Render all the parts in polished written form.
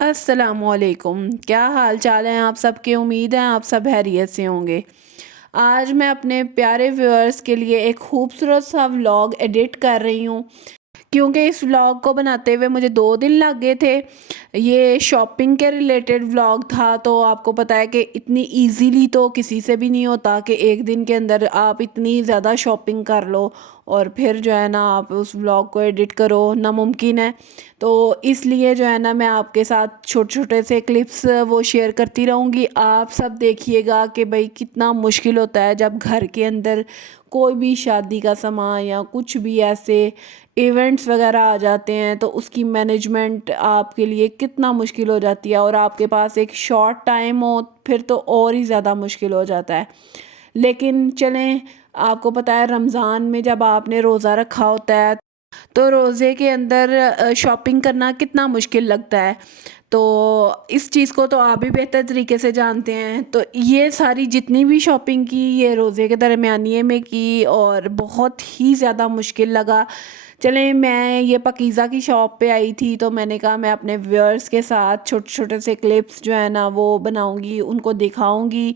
السلام علیکم، کیا حال چال ہیں آپ سب کے؟ امید ہے آپ سب خیریت سے ہوں گے۔ آج میں اپنے پیارے ویورز کے لیے ایک خوبصورت سا ولاگ ایڈٹ کر رہی ہوں، کیونکہ اس ولاگ کو بناتے ہوئے مجھے 2 دن لگ گئے تھے۔ یہ شاپنگ کے ریلیٹڈ ولاگ تھا، تو آپ کو پتہ ہے کہ اتنی ایزیلی تو کسی سے بھی نہیں ہوتا کہ ایک دن کے اندر آپ اتنی زیادہ شاپنگ کر لو اور پھر جو ہے نا آپ اس ولاگ کو ایڈٹ کرو، ناممکن ہے۔ تو اس لیے جو ہے نا میں آپ کے ساتھ چھوٹے چھوٹے سے کلپس وہ شیئر کرتی رہوں گی۔ آپ سب دیکھیے گا کہ بھئی کتنا مشکل ہوتا ہے جب گھر کے اندر کوئی بھی شادی کا سامان یا کچھ بھی ایسے ایونٹس وغیرہ آ جاتے ہیں، تو اس کی مینجمنٹ آپ کے لیے کتنا مشکل ہو جاتی ہے، اور آپ کے پاس ایک شارٹ ٹائم ہو پھر تو اور ہی زیادہ مشکل ہو جاتا ہے۔ لیکن چلیں، آپ کو پتہ ہے رمضان میں جب آپ نے روزہ رکھا ہوتا ہے تو روزے کے اندر شاپنگ کرنا کتنا مشکل لگتا ہے۔ تو اس چیز کو تو آپ بھی بہتر طریقے سے جانتے ہیں۔ تو یہ ساری جتنی بھی شاپنگ کی یہ روزے کے درمیانیے میں کی، اور بہت ہی زیادہ مشکل لگا۔ چلیں، میں یہ پاکیزہ کی شاپ پہ آئی تھی تو میں نے کہا میں اپنے ویورز کے ساتھ چھوٹے چھوٹے سے کلپس جو ہے نا وہ بناؤں گی، ان کو دکھاؤں گی،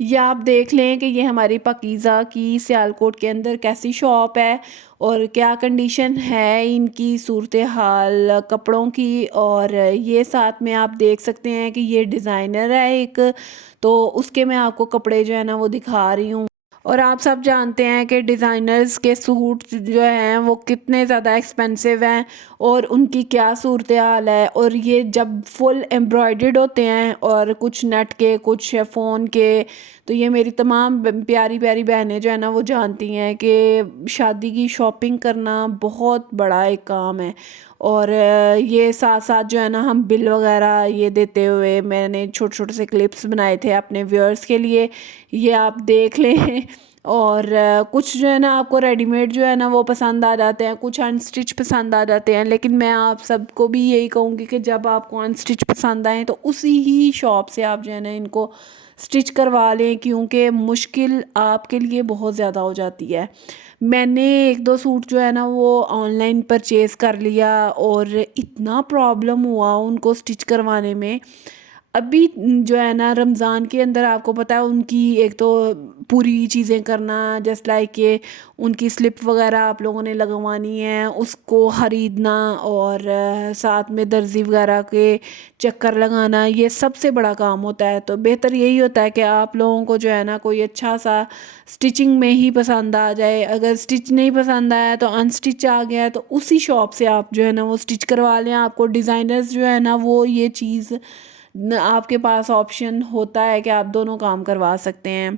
یا آپ دیکھ لیں کہ یہ ہماری پاکیزہ کی سیالکوٹ کے اندر کیسی شاپ ہے اور کیا کنڈیشن ہے ان کی صورتحال کپڑوں کی۔ اور یہ ساتھ میں آپ دیکھ سکتے ہیں کہ یہ ڈیزائنر ہے ایک، تو اس کے میں آپ کو کپڑے جو ہے نا وہ دکھا رہی ہوں۔ اور آپ سب جانتے ہیں کہ ڈیزائنرز کے سوٹ جو ہیں وہ کتنے زیادہ ایکسپینسو ہیں اور ان کی کیا صورتحال ہے، اور یہ جب فل ایمبرائڈرڈ ہوتے ہیں اور کچھ نیٹ کے کچھ شیفون کے، تو یہ میری تمام پیاری پیاری بہنیں جو ہیں نا وہ جانتی ہیں کہ شادی کی شاپنگ کرنا بہت بڑا ایک کام ہے۔ اور یہ ساتھ ساتھ جو ہے نا ہم بل وغیرہ یہ دیتے ہوئے میں نے چھوٹے چھوٹے سے کلپس بنائے تھے اپنے ویورز کے لیے، یہ آپ دیکھ لیں۔ اور کچھ جو ہے نا آپ کو ریڈی میڈ جو ہے نا وہ پسند آ جاتے ہیں، کچھ ان سٹچ پسند آ جاتے ہیں، لیکن میں آپ سب کو بھی یہی کہوں گی کہ جب آپ کو ان سٹچ پسند آئیں تو اسی ہی شاپ سے آپ جو ہے نا ان کو سٹچ کروا لیں، کیونکہ مشکل آپ کے لیے بہت زیادہ ہو جاتی ہے۔ میں نے 1-2 سوٹ جو ہے نا وہ آن لائن پرچیز کر لیا، اور اتنا پرابلم ہوا ان کو سٹچ کروانے میں۔ ابھی جو ہے نا رمضان کے اندر آپ کو پتہ ہے ان کی ایک تو پوری چیزیں کرنا، جیسٹ لائک کہ ان کی سلپ وغیرہ آپ لوگوں نے لگوانی ہے، اس کو خریدنا، اور ساتھ میں درزی وغیرہ کے چکر لگانا، یہ سب سے بڑا کام ہوتا ہے۔ تو بہتر یہی ہوتا ہے کہ آپ لوگوں کو جو ہے نا کوئی اچھا سا سٹچنگ میں ہی پسند آ جائے، اگر سٹچ نہیں پسند آیا تو ان سٹچ آ گیا ہے تو اسی شاپ سے آپ جو ہے نا وہ سٹچ کروا لیں۔ آپ کو ڈیزائنرز جو ہے نا وہ یہ چیز آپ کے پاس آپشن ہوتا ہے کہ آپ دونوں کام کروا سکتے ہیں۔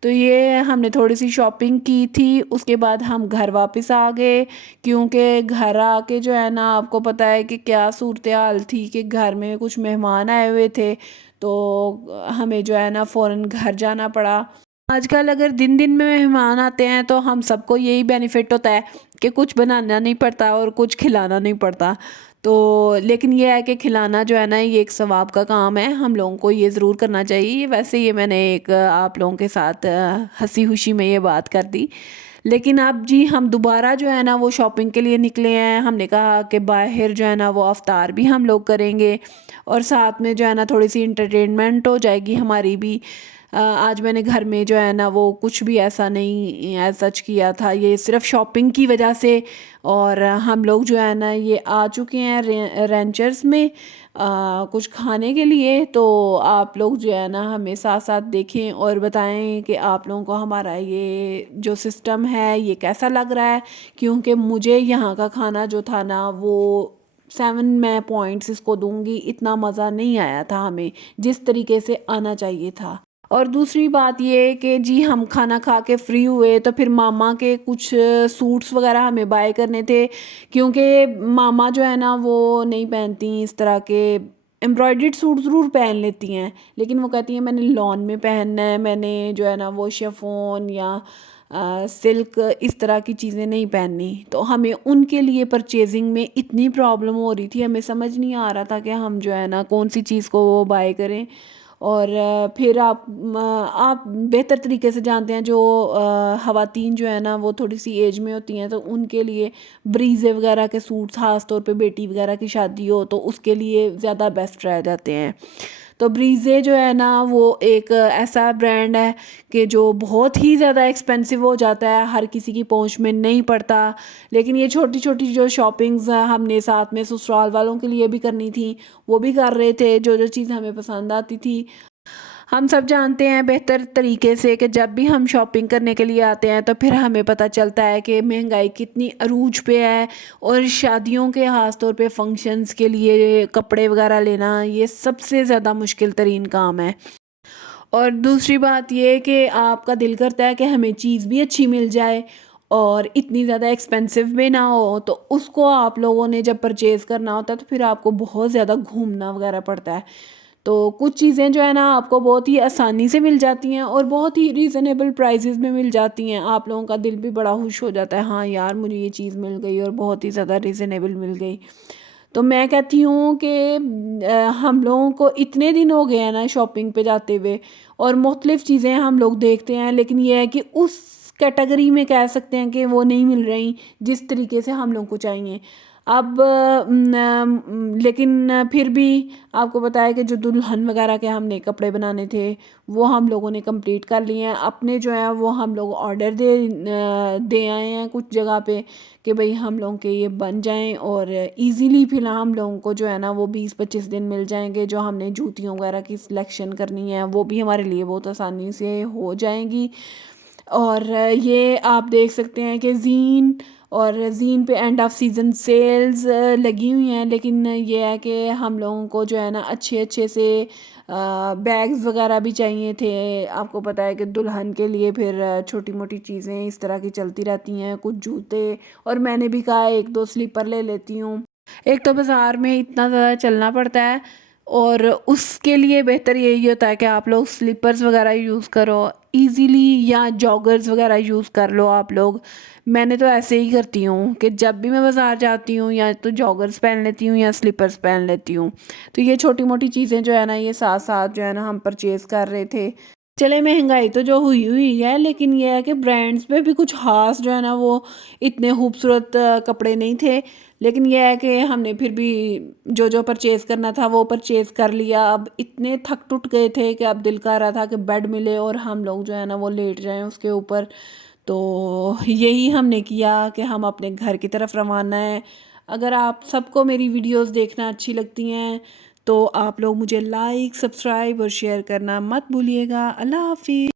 تو یہ ہم نے تھوڑی سی شاپنگ کی تھی، اس کے بعد ہم گھر واپس آ گئے، کیونکہ گھر آ کے جو ہے نا آپ کو پتہ ہے کہ کیا صورتحال تھی کہ گھر میں کچھ مہمان آئے ہوئے تھے، تو ہمیں جو ہے نا فوراً گھر جانا پڑا۔ آج کل اگر دن دن میں مہمان آتے ہیں تو ہم سب کو یہی بینیفٹ ہوتا ہے کہ کچھ بنانا نہیں پڑتا اور کچھ کھلانا نہیں پڑتا۔ تو لیکن یہ ہے کہ کھلانا جو ہے نا یہ ایک ثواب کا کام ہے، ہم لوگوں کو یہ ضرور کرنا چاہیے۔ ویسے یہ میں نے ایک آپ لوگوں کے ساتھ ہنسی خوشی میں یہ بات کر دی۔ لیکن اب جی ہم دوبارہ جو ہے نا وہ شاپنگ کے لیے نکلے ہیں، ہم نے کہا کہ باہر جو ہے نا وہ افطار بھی ہم لوگ کریں گے، اور ساتھ میں جو ہے نا تھوڑی سی انٹرٹینمنٹ ہو جائے گی ہماری بھی۔ آج میں نے گھر میں جو ہے نا وہ کچھ بھی ایسا نہیں ایز سچ کیا تھا، یہ صرف شاپنگ کی وجہ سے۔ اور ہم لوگ جو ہے نا یہ آ چکے ہیں رینچرز میں کچھ کھانے کے لیے، تو آپ لوگ جو ہے نا ہمیں ساتھ ساتھ دیکھیں اور بتائیں کہ آپ لوگوں کو ہمارا یہ جو سسٹم ہے یہ کیسا لگ رہا ہے، کیونکہ مجھے یہاں کا کھانا جو تھا نا وہ 7 میں پوائنٹس اس کو دوں گی، اتنا مزہ نہیں آیا تھا ہمیں جس طریقے سے آنا چاہیے تھا۔ اور دوسری بات یہ کہ جی ہم کھانا کھا کے فری ہوئے تو پھر ماما کے کچھ سوٹس وغیرہ ہمیں بائی کرنے تھے، کیونکہ ماما جو ہے نا وہ نہیں پہنتی اس طرح کے امبرائڈرڈ سوٹ، ضرور پہن لیتی ہیں لیکن وہ کہتی ہیں میں نے لان میں پہننا ہے، میں نے جو ہے نا وہ شیفون یا سلک اس طرح کی چیزیں نہیں پہننی۔ تو ہمیں ان کے لیے پرچیزنگ میں اتنی پرابلم ہو رہی تھی، ہمیں سمجھ نہیں آ رہا تھا کہ ہم جو ہے نا کون سی چیز کو وہ بائی کریں۔ اور پھر آپ بہتر طریقے سے جانتے ہیں جو خواتین جو ہے نا وہ تھوڑی سی ایج میں ہوتی ہیں تو ان کے لیے بریزے وغیرہ کے سوٹس، خاص طور پہ بیٹی وغیرہ کی شادی ہو تو اس کے لیے زیادہ بیسٹ رہ جاتے ہیں. تو بریزے جو ہے نا وہ ایک ایسا برانڈ ہے کہ جو بہت ہی زیادہ ایکسپینسو ہو جاتا ہے، ہر کسی کی پہنچ میں نہیں پڑتا. لیکن یہ چھوٹی چھوٹی جو شاپنگز ہم نے ساتھ میں سسرال والوں کے لیے بھی کرنی تھی، وہ بھی کر رہے تھے. جو چیز ہمیں پسند آتی تھی، ہم سب جانتے ہیں بہتر طریقے سے کہ جب بھی ہم شاپنگ کرنے کے لیے آتے ہیں تو پھر ہمیں پتہ چلتا ہے کہ مہنگائی کتنی عروج پہ ہے، اور شادیوں کے خاص طور پہ فنکشنز کے لیے کپڑے وغیرہ لینا یہ سب سے زیادہ مشکل ترین کام ہے. اور دوسری بات یہ کہ آپ کا دل کرتا ہے کہ ہمیں چیز بھی اچھی مل جائے اور اتنی زیادہ ایکسپینسو بھی نہ ہو، تو اس کو آپ لوگوں نے جب پرچیز کرنا ہوتا ہے تو پھر آپ کو بہت زیادہ گھومنا وغیرہ پڑتا ہے. تو کچھ چیزیں جو ہے نا آپ کو بہت ہی آسانی سے مل جاتی ہیں اور بہت ہی ریزنیبل پرائزز میں مل جاتی ہیں. آپ لوگوں کا دل بھی بڑا خوش ہو جاتا ہے، ہاں یار مجھے یہ چیز مل گئی اور بہت ہی زیادہ ریزنیبل مل گئی. تو میں کہتی ہوں کہ ہم لوگوں کو اتنے دن ہو گئے ہیں نا شاپنگ پہ جاتے ہوئے، اور مختلف چیزیں ہم لوگ دیکھتے ہیں، لیکن یہ ہے کہ اس کیٹیگری میں کہہ سکتے ہیں کہ وہ نہیں مل رہی جس طریقے سے ہم لوگوں کو چاہیے. اب لیکن پھر بھی آپ کو بتایا کہ جو دلہن وغیرہ کے ہم نے کپڑے بنانے تھے وہ ہم لوگوں نے کمپلیٹ کر لیے ہیں. اپنے جو ہے وہ ہم لوگ آرڈر دے آئے ہیں کچھ جگہ پہ کہ بھئی ہم لوگوں کے یہ بن جائیں، اور ایزیلی پھر ہم لوگوں کو جو ہے نا وہ 20-25 دن مل جائیں گے. جو ہم نے جوتیوں وغیرہ کی سلیکشن کرنی ہے وہ بھی ہمارے لیے بہت آسانی سے ہو جائیں گی. اور یہ آپ دیکھ سکتے ہیں کہ زین پہ اینڈ آف سیزن سیلز لگی ہوئی ہیں، لیکن یہ ہے کہ ہم لوگوں کو جو ہے نا اچھے سے بیگز وغیرہ بھی چاہیے تھے. آپ کو پتہ ہے کہ دلہن کے لیے پھر چھوٹی موٹی چیزیں اس طرح کی چلتی رہتی ہیں، کچھ جوتے، اور میں نے بھی کہا 1-2 سلیپر لے لیتی ہوں. ایک تو بازار میں اتنا زیادہ چلنا پڑتا ہے، اور اس کے لیے بہتر یہی ہوتا ہے کہ آپ لوگ سلیپرز وغیرہ یوز کرو ایزیلی، یا جاگرز وغیرہ یوز کر لو آپ لوگ. میں نے تو ایسے ہی کرتی ہوں کہ جب بھی میں بازار جاتی ہوں یا تو جاگرز پہن لیتی ہوں یا سلیپرز پہن لیتی ہوں. تو یہ چھوٹی موٹی چیزیں جو ہے نا یہ ساتھ ساتھ جو ہے نا ہم پرچیز کر رہے تھے. چلے مہنگائی تو جو ہوئی ہے، لیکن یہ ہے کہ برانڈز پہ بھی کچھ خاص جو ہے نا وہ اتنے خوبصورت کپڑے نہیں تھے. لیکن یہ ہے کہ ہم نے پھر بھی جو پرچیز کرنا تھا وہ پرچیز کر لیا. اب اتنے تھک ٹوٹ گئے تھے کہ اب دل کر رہا تھا کہ بیڈ ملے اور ہم لوگ جو ہے نا وہ لیٹ جائیں اس کے اوپر. تو یہی ہم نے کیا کہ ہم اپنے گھر کی طرف روانہ ہیں. اگر آپ سب کو میری ویڈیوز دیکھنا اچھی لگتی ہیں تو آپ لوگ مجھے لائک، سبسکرائب اور شیئر کرنا مت بھولیے گا. اللہ حافظ.